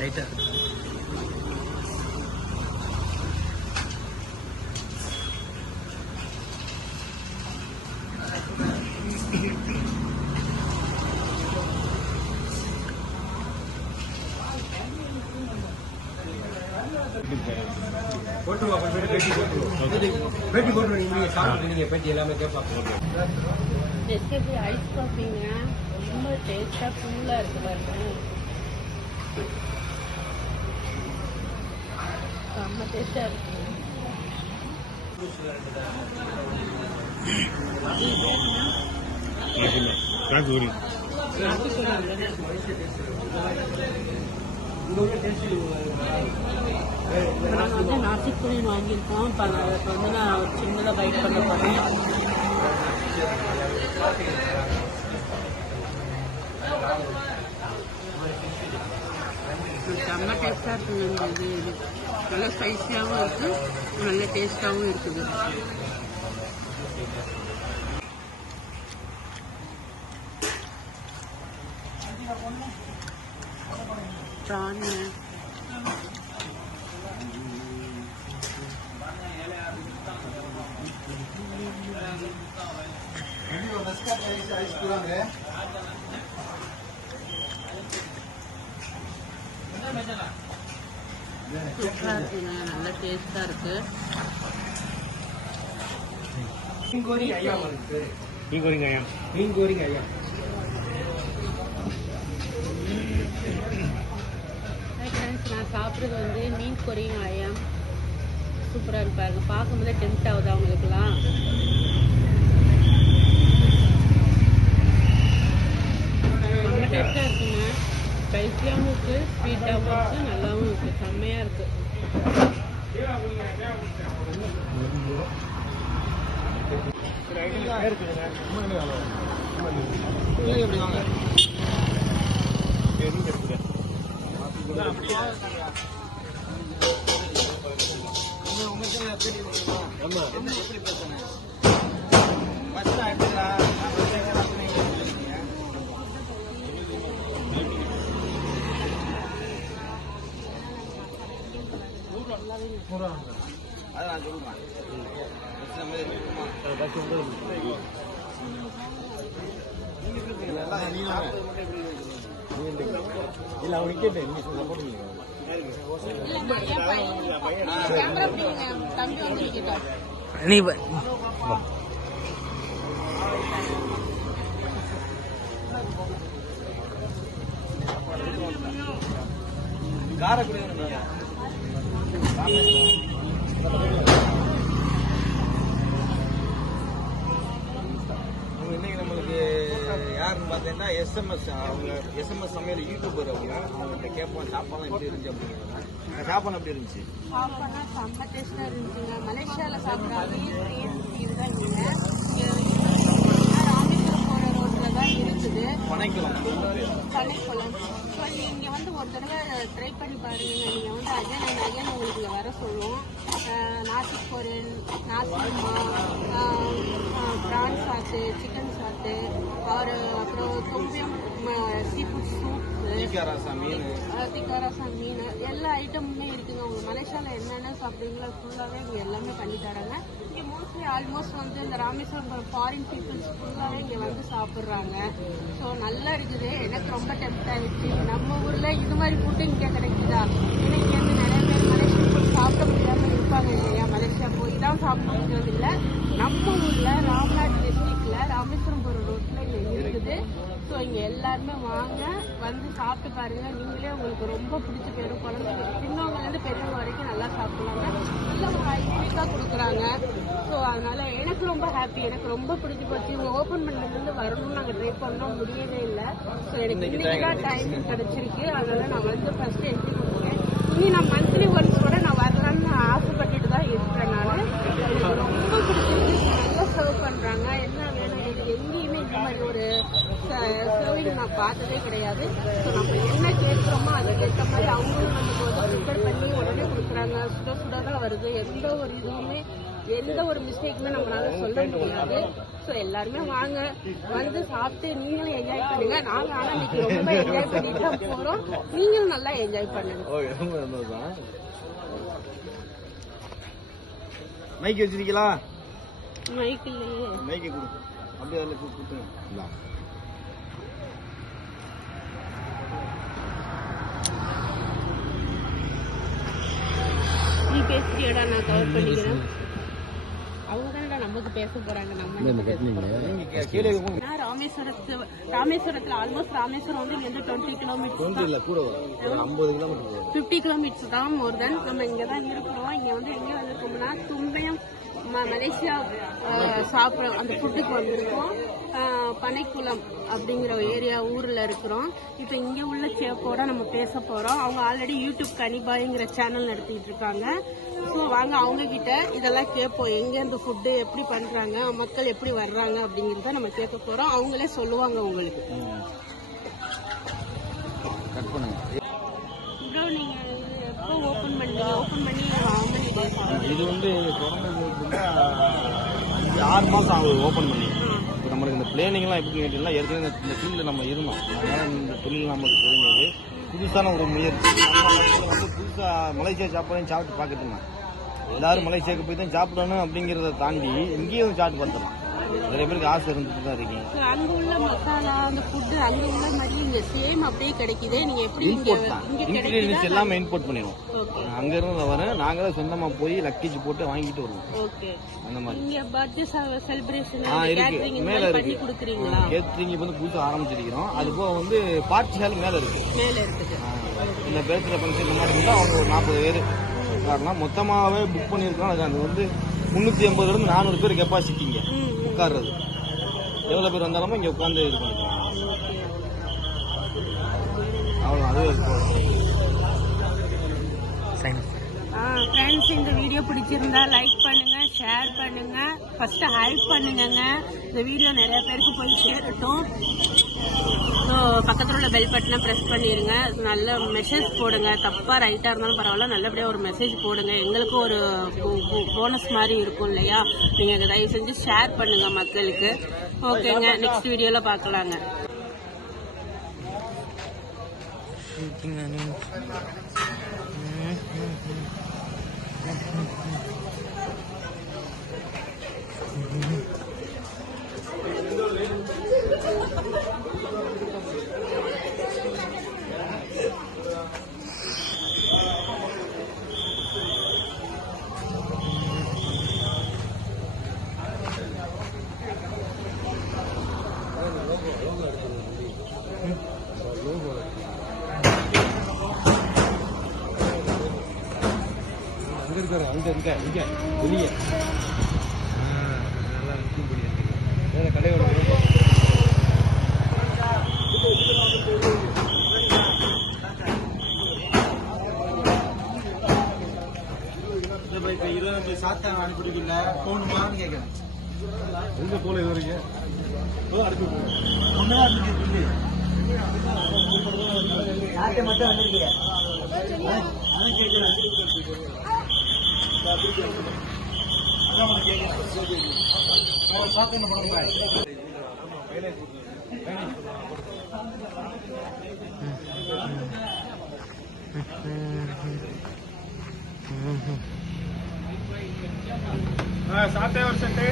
ரைட்டா பேட்டி எல்லாமே கேட்பாங்க. ஐஸ் காஃபிங்க ரொம்ப டேஸ்டா ஃபுல்லா இருக்கு பாருங்க. ரொம்ப டேஸ்டா இருக்கு. நாங்கள் நாசிக் குழின்னு வாங்கியிருக்கோம். இப்போ அதுக்கு வந்து நான் ஒரு சின்னதாக பைட் பண்ண போகிறேன். செம்ம டேஸ்டாக இருக்குங்க. இது நல்லா ஸ்பைஸியாகவும் இருக்குது, நல்ல டேஸ்டாகவும் இருக்குது. ப்ரான்னு சூப்பரா இருக்குங்க, நல்ல டேஸ்டா இருக்கு. நான் சாப்பிட்றது வந்து மீன் கொரியும் ஐயம் சூப்பராக இருப்பாங்க. பார்க்கும்போதே டெம்ட் ஆகுது அவங்களுக்குலாம். ரொம்ப டேஸ்டாக இருக்குங்க. ஸ்பைஸியாகவும் இருக்குது, ஸ்வீட்டாகவும் இருக்குது, நல்லாவும் இருக்குது. செம்மையாக இருக்குது. இன்னைக்கு நம்மளுக்கு யாருன்னு பார்த்தீங்கன்னா எஸ்எம்எஸ் சமையல் யூடியூபர் அவங்கள்ட்ட கேட்போம் சாப்பாடுலாம் எப்படி இருந்துச்சு அப்படிங்கிறாங்க. சாப்பாடு எப்படி இருந்துச்சு? சாப்பாடுனா செம்ம டேஸ்டா இருந்துச்சுங்க. மலேசியாவில் சாப்பிட்றாங்க. இதுதான் ராமேஸ்வரம் போகிற ரோட்டில் தான் இருக்குது. பனைக்குளம். ஸோ நீங்கள் வந்து ஒரு தடவை ட்ரை பண்ணி பாருங்க. நீங்கள் வந்து அகைன் உங்களுக்கு வர சொல்லுவோம். நாசிக் பொரியல், நாசிமா, ப்ரான் சாத்து, சிக்கன் சாத்து, அப்புறம் தொம்பியம் சீ ஃபுட் சூப், திக்காராசா மீன், எல்லா ஐட்டமுமே இருக்குங்க. உங்களுக்கு மலேசியாவில் என்னென்ன சாப்பிடுவீங்களோ ஃபுல்லாகவே இங்கே எல்லாமே பண்ணி தராங்க. இங்கே மோஸ்ட்லி ஆல்மோஸ்ட் வந்து இந்த ராமேஸ்வரம் ஃபாரின் பீப்புள்ஸ் ஃபுல்லாகவே இங்கே வந்து சாப்பிட்றாங்க. ஸோ நல்லா இருக்குது. எனக்கு ரொம்ப டெம்ட் ஆகிடுச்சு. நம்ம ஊரில் இது மாதிரி ஃபுட்டு இங்கே கிடைக்குதா? ஏன்னா இங்கே வந்து நிறைய பேர் மலேசியன் ஃபுட் சாப்பிட முடியாமல் இருப்பாங்க இல்லையா? மலேசியா போய் தான் சாப்பிட முடியாது இல்லை. நம்ம ஊரில் ராம்நாத் டிஸ்ட்ரிக்டில் ராமேஸ்வரம் போகிற ரோட்டில் இங்கே இருக்குது. ஸோ இங்கே எல்லாருமே வாங்க, வந்து சாப்பிட்டு பாருங்க. நீங்களே உங்களுக்கு ரொம்ப பிடிச்சி போயிடும். குழந்தைங்க சின்னவங்கலேருந்து பெரியவங்க வரைக்கும் நல்லா சாப்பிடுவாங்க. நல்லா ஒரு ஹைஜீனிக்காக கொடுக்குறாங்க. ஸோ அதனால எனக்கு ரொம்ப ஹாப்பி. எனக்கு ரொம்ப பிடிச்சி போச்சு. இவங்க ஓப்பன் பண்ணதுலேருந்து வரணும்னு நாங்கள் ட்ரை பண்ணோம், முடியவே இல்லை. ஸோ எனக்கு இன்னைக்கு தான் டைம் கிடைச்சிருக்கு. அதனால நான் வந்து ஃபர்ஸ்ட் என்ட்ரி கொடுத்துருக்கேன். இனி நான் மந்த்லி ஒன்ஸ் கூட நான் வரலான்னு ஆசைப்பட்டுட்டு தான் இருக்கிறேன். நான் எனக்கு ரொம்ப பிடிச்சிருக்கு. நல்லா சர்வ் பண்ணுறாங்க. என்ன வேணும் எனக்கு எங்கேயுமே இந்த மாதிரி ஒரு சர்விங் நான் பார்த்ததே கிடையாது. ஸோ நம்ம என்ன கேட்குறோமோ அதுக்கேற்ற மாதிரி அவங்களும் நமக்கு வந்து ப்ரிப்பேர் பண்ணி உடனே கொடுக்குறாங்க. சுட சுட தான் வருது. எந்த ஒரு இதுவுமே எந்த ஒரு மிஸ்டேக்குமே நம்மளால சொல்ல முடியாது. ஸோ எல்லாருமே வாங்க, வந்து சாப்பிட்டு நீங்களும் என்ஜாய் பண்ணுங்க. நாங்க ஆனா இன்னைக்கு ரொம்ப என்ஜாய் பண்ணிட்டு தான் போறோம். நீங்களும் நல்லா என்ஜாய் பண்ணுங்க. மைக் வச்சிருக்கீங்களா? மைக் இல்லையே. மைக்கு கொடு, அப்படியே அதில் கொடுத்துங்க. நீ பேசுறியடா, நான் கவர் பண்ணிக்கிறேன். அவங்க தானடா நமக்கு பேச போறாங்க. ராமேஸ்வரத்துல ஆல்மோஸ்ட் ராமேஸ்வரம் வந்து இங்க 20 கிலோமீட்டர் கூட 50 கிலோமீட்டர் 50 கிலோமீட்டர்ஸ் தான் மோர் தென். நம்ம இங்க தான் இருக்கிறோம். இங்க வந்து எங்க வந்திருக்கோம்னா தும்பயம் மலேசியா சாப்பிட அந்த ஃபுட்டுக்கு வந்திருக்கோம். பனைக்குளம் அப்படிங்கிற ஏரியா ஊர்ல இருக்கிறோம். இப்போ இங்க உள்ள சேப்போட நம்ம பேச போறோம். அவங்க ஆல்ரெடி யூடியூப் கனிபாய்ங்கிற சேனல் நடத்திட்டு இருக்காங்க. ஸோ வாங்க அவங்க கிட்ட இதெல்லாம் கேட்போம். எங்க இந்த ஃபுட்டு எப்படி பண்றாங்க, மக்கள் எப்படி வர்றாங்க அப்படிங்கிறத நம்ம கேட்க போறோம். அவங்களே சொல்லுவாங்க உங்களுக்கு. ப்ரோ நீங்க எப்போ ஓபன் பண்ணி இது வந்து தொடர்ந்து 6 மாசம் ஆகுது ஓபன் பண்ணி. இப்போ நம்மளுக்கு இந்த பிளேனிங்லாம் எப்படி கேட்டீங்கன்னா ஏற்கனவே இந்த ஃபீல்டில் நம்ம இருந்தோம். அதனால இந்த தொழில் நமக்கு தெரிஞ்சது. புதுசான ஒரு முயற்சி. நம்ம வந்து புதுசாக மலேசியா சாப்பாடையும் சாப்பிட்டு பார்க்கட்டுமா, எல்லாரும் மலேசியாவுக்கு போய் தான் சாப்பிடணும் அப்படிங்கிறத தாண்டி இங்கேயும் சாப்பிட்டு பார்த்துலாம். நிறைய பேருக்கு ஆசை இருந்துட்டு தான் இருக்கீங்க. அங்க உள்ள மசாலா அந்த ஃபுட் அங்க உள்ள மாதிரி இங்க சேம் அப்படியே கிடைக்குது. நீங்க எப்படி இன்கிரீடியன்ஸ் எல்லாமே இம்போர்ட் பண்ணிடுவோம். அங்க இருந்து வர நாங்களே சொந்தமா போய் லக்கேஜ் போட்டு வாங்கிட்டு வருவோம். ஓகே, அந்த மாதிரி இங்க பர்த்டே செலிப்ரேஷன் இருக்கு. மேல இருக்கு கொடுக்குறீங்களா? கேட்டரிங் வந்து புதுசா ஆரம்பிச்சிருக்கிறோம். அது போக வந்து பார்ட்டி ஹால் மேல இருக்கு. இந்த பேர்த்டே ஃபங்க்ஷன் மாதிரி இருந்தா அவங்க ஒரு 40 பேர் உட்காரலாம். மொத்தமாவே புக் பண்ணிருக்கோம். அது வந்து 380 இருந்து 400 பேர் கெப்பாசிட்டிங்க உட்கார்றது. எவ்வளவு பேர் வந்தாலும் இங்க உட்கார்ந்து இது பண்ணிக்கலாம். அவ்வளோ அதுவே ஃப்ரெண்ட்ஸ், இந்த வீடியோ பிடிச்சிருந்தா லைக் பண்ணுங்க, ஷேர் பண்ணுங்க, ஃபர்ஸ்ட் ஹெல்ப் பண்ணுங்க. இந்த வீடியோ நிறைய பேருக்கு போய் சேரட்டும். ஸோ பக்கத்தில் உள்ள பெல் பட்டனை ப்ரெஸ் பண்ணிடுங்க. நல்ல மெசேஜ் போடுங்க. தப்பா ரைட்டா இருந்தாலும் பரவாயில்ல, நல்லபடியாக ஒரு மெசேஜ் போடுங்க. எங்களுக்கும் ஒரு போனஸ் மாதிரி இருக்கும் இல்லையா? நீங்க தயவு செஞ்சு ஷேர் பண்ணுங்க மக்களுக்கு. ஓகேங்க, நெக்ஸ்ட் வீடியோல பார்க்கலாங்க. அங்க வெளியே வேற கடையோட இப்ப 20 சாத்தா அனுப்பிடுவீங்க போகணுமான்னு கேட்கறேன். எங்க போல இது வரைக்கும் அடுத்து சாட்டை மட்டும் வந்திருக்கீங்க. அதான் கேட்கறேன். சாத்தா என்ன பண்ணுவாங்க? सात और सटे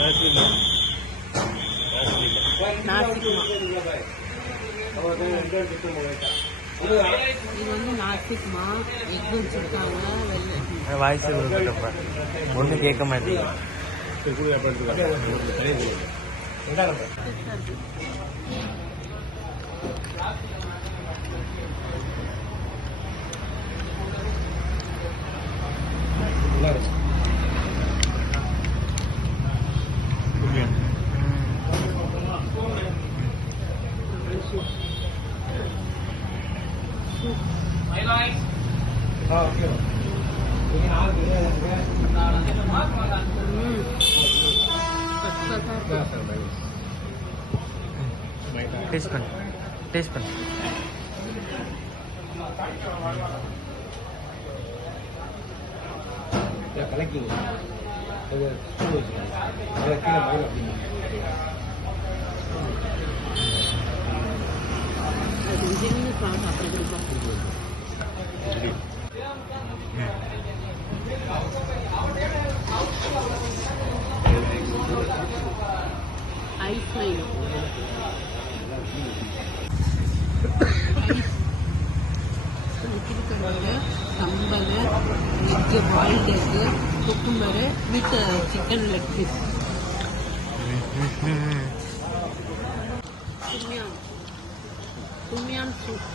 இது வந்து நாசிக்மா எக் வச்சிருக்காங்க வெள்ளை வாய்ஸ் ஒன்றும் கேட்க மாட்டேங்குது. டேஸ்ட் பண்ணு, டேஸ்ட் பண்ணு. ஐஸ் மைல் சம்பல் egg boiled egg cucumber with chicken leg piece tom yum soup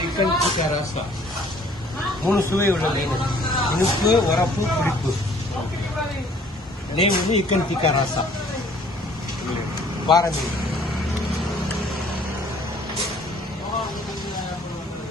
chicken tikka ராசா 3 சுவை உள்ள மீன். இனிப்பு, உரப்பு, புளிப்பு. நேம் வந்து சிக்கன் டிக்கா ராசா பாறை மீன்.